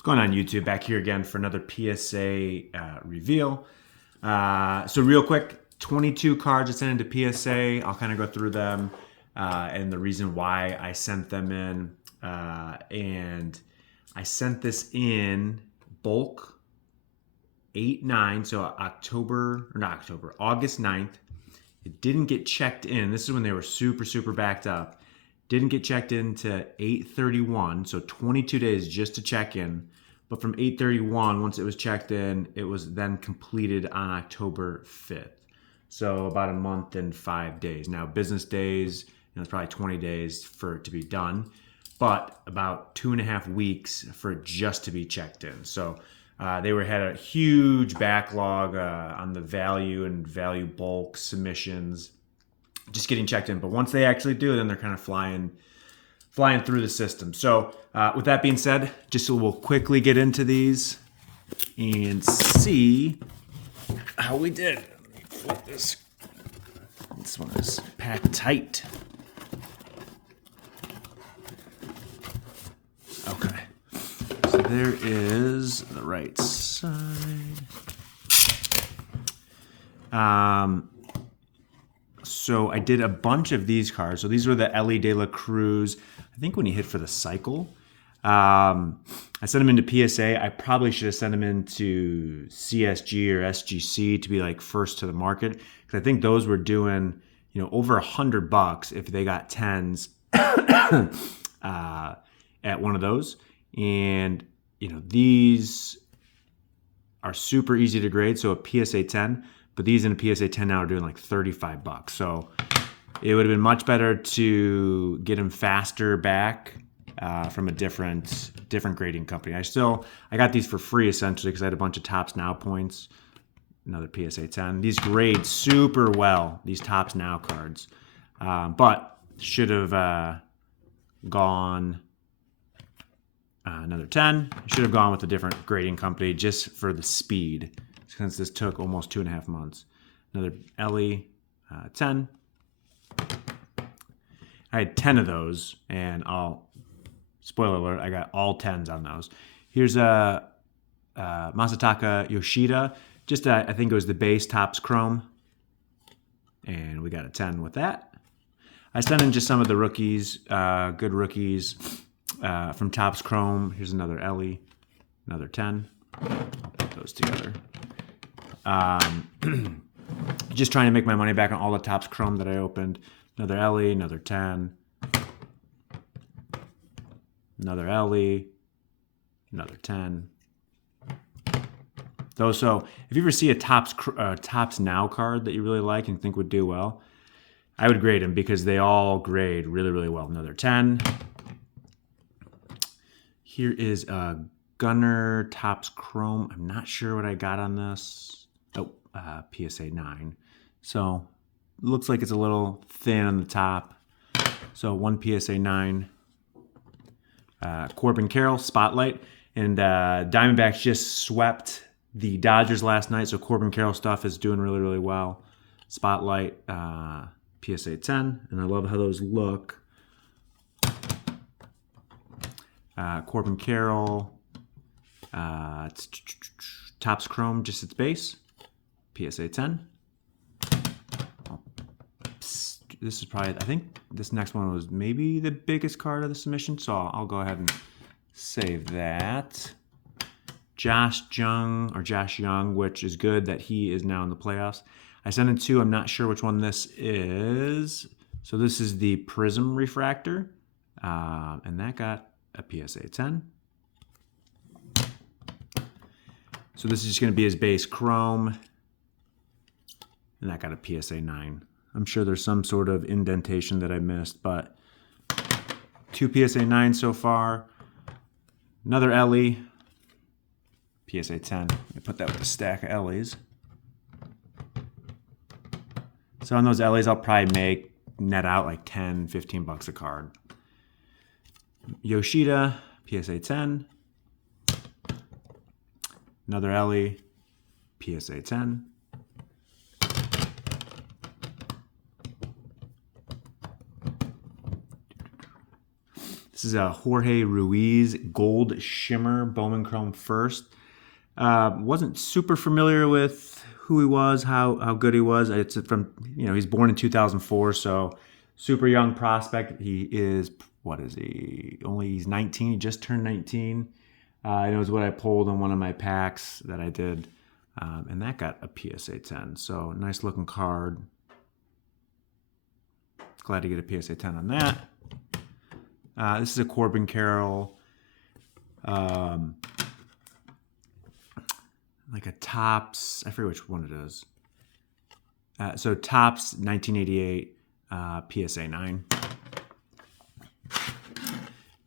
What's going on, YouTube? Back here again for another PSA reveal. So real quick, 22 cards I sent into PSA. I'll kind of go through them and the reason why I sent them in. And I sent this in bulk 8/9, so August 9th. It didn't get checked in. This is when they were super backed up. Didn't get checked in to 8/31, so 22 days just to check in. But from 8/31, once it was checked in, it was then completed on October 5th. So about a month and 5 days. Now, business days, it's probably 20 days for it to be done, but about 2.5 weeks for it just to be checked in. So they had a huge backlog on the value and value bulk submissions, just getting checked in. But once they actually do, then they're kind of flying through the system. So with that being said, we'll quickly get into these and see how we did. Let me flip this. This one is packed tight. Okay. So there is the right side. So I did a bunch of these cards. So these were the Ellie De La Cruz. I think when he hit for the cycle. I sent them into PSA. I probably should have sent them into CSG or SGC to be like first to the market, because I think those were doing, over $100 if they got 10s at one of those. And these are super easy to grade. So a PSA 10, but these in a PSA 10 now are doing like $35. So it would have been much better to get them faster back from a different grading company. I got these for free essentially because I had a bunch of Tops Now points. Another PSA 10. These grade super well, these Tops Now cards, but should have gone another 10. Should have gone with a different grading company just for the speed, since this took almost 2.5 months. Another Ellie 10. I had 10 of those, and spoiler alert, I got all 10s on those. Here's a Masataka Yoshida. I think it was the base Topps Chrome, and we got a 10 with that. I sent in just some of the rookies, good rookies from Topps Chrome. Here's another Ellie, another 10. I'll put those together. Just trying to make my money back on all the Topps Chrome that I opened. Another Ellie, another 10. Another Ellie, another 10. So if you ever see a Topps Now card that you really like and think would do well, I would grade them because they all grade really well. Another 10. Here is a Gunner Topps Chrome. I'm not sure what I got on this. PSA 9. So looks like it's a little thin on the top. So one PSA 9. Corbin Carroll Spotlight, and Diamondbacks just swept the Dodgers last night, so Corbin Carroll stuff is doing really well. Spotlight PSA 10, and I love how those look. Corbin Carroll Topps Chrome, just its base. PSA 10. This is probably, I think this next one was maybe the biggest card of the submission, so I'll go ahead and save that. Josh Young, which is good that he is now in the playoffs. I sent in 2. I'm not sure which one this is. So this is the Prism Refractor, and that got a PSA 10. So this is just going to be his base Chrome, and that got a PSA 9. I'm sure there's some sort of indentation that I missed, but 2 PSA 9 so far. Another Ellie, PSA 10. Let me put that with the stack of Ellies. So on those Ellies, I'll probably net out like $10, $15 a card. Yoshida, PSA 10. Another Ellie, PSA 10. This is a Jorge Ruiz Gold Shimmer Bowman Chrome first. Wasn't super familiar with who he was, how good he was. It's from, he's born in 2004, so super young prospect. He is, what is he? He's 19. He just turned 19. It was what I pulled on one of my packs that I did, and that got a PSA 10. So nice looking card. Glad to get a PSA 10 on that. This is a Corbin Carroll, like a Topps. I forget which one it is. So Topps 1988 PSA 9.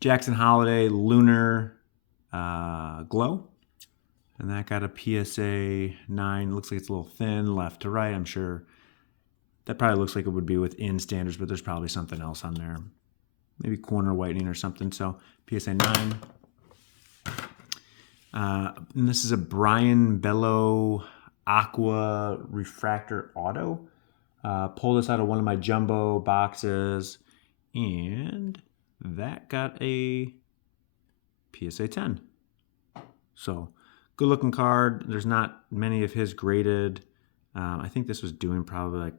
Jackson Holiday Lunar Glow, and that got a PSA 9. Looks like it's a little thin left to right. I'm sure that probably looks like it would be within standards, but there's probably something else on there. Maybe corner whitening or something. So PSA 9. And this is a Brian Bello Aqua Refractor Auto. Pulled this out of one of my jumbo boxes, and that got a PSA 10. So good looking card. There's not many of his graded. I think this was doing probably like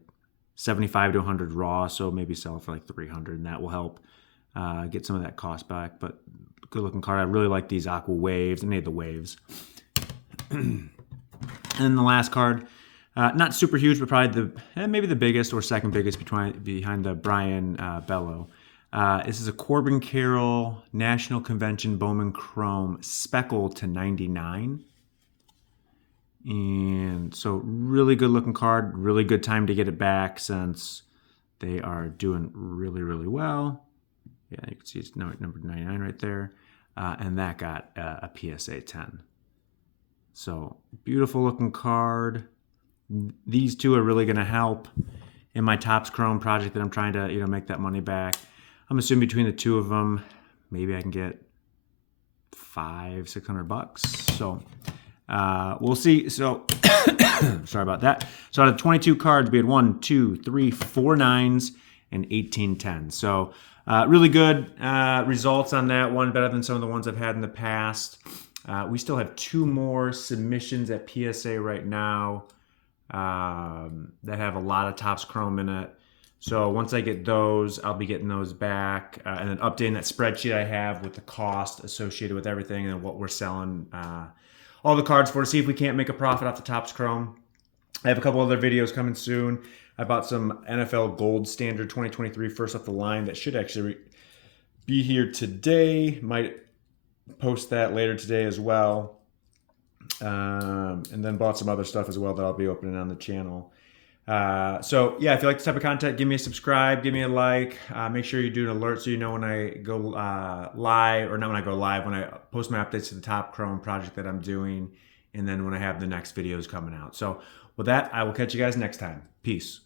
75 to 100 raw, so maybe sell it for like 300, and that will help get some of that cost back. But good looking card. I really like these Aqua Waves. I made the Waves. And then the last card, not super huge, but probably maybe the biggest or second biggest behind the Brian Bello. This is a Corbin Carroll National Convention Bowman Chrome Speckle to 99. And so really good looking card, really good time to get it back since they are doing really, really well. Yeah, you can see it's number 99 right there. And that got a PSA 10. So beautiful looking card. These two are really going to help in my Topps Chrome project that I'm trying to make that money back. I'm assuming between the two of them, maybe I can get $500-600. So we'll see. So sorry about that. So out of 22 cards, we had 1, 2, 3, 4 9s and 18 10s. So really good results on that one, better than some of the ones I've had in the past. We still have 2 more submissions at PSA right now that have a lot of Topps Chrome in it. So once I get those, I'll be getting those back and then updating that spreadsheet I have with the cost associated with everything and what we're selling all the cards for, to see if we can't make a profit off the Topps Chrome. I have a couple other videos coming soon. I bought some NFL Gold Standard 2023 first off the line that should actually be here today. Might post that later today as well. And then bought some other stuff as well that I'll be opening on the channel. So yeah, if you like this type of content, give me a subscribe, give me a like, make sure you do an alert so you know when I go live, or not when I go live, when I post my updates to the Topps Chrome project that I'm doing, and then when I have the next videos coming out. So with that, I will catch you guys next time. Peace.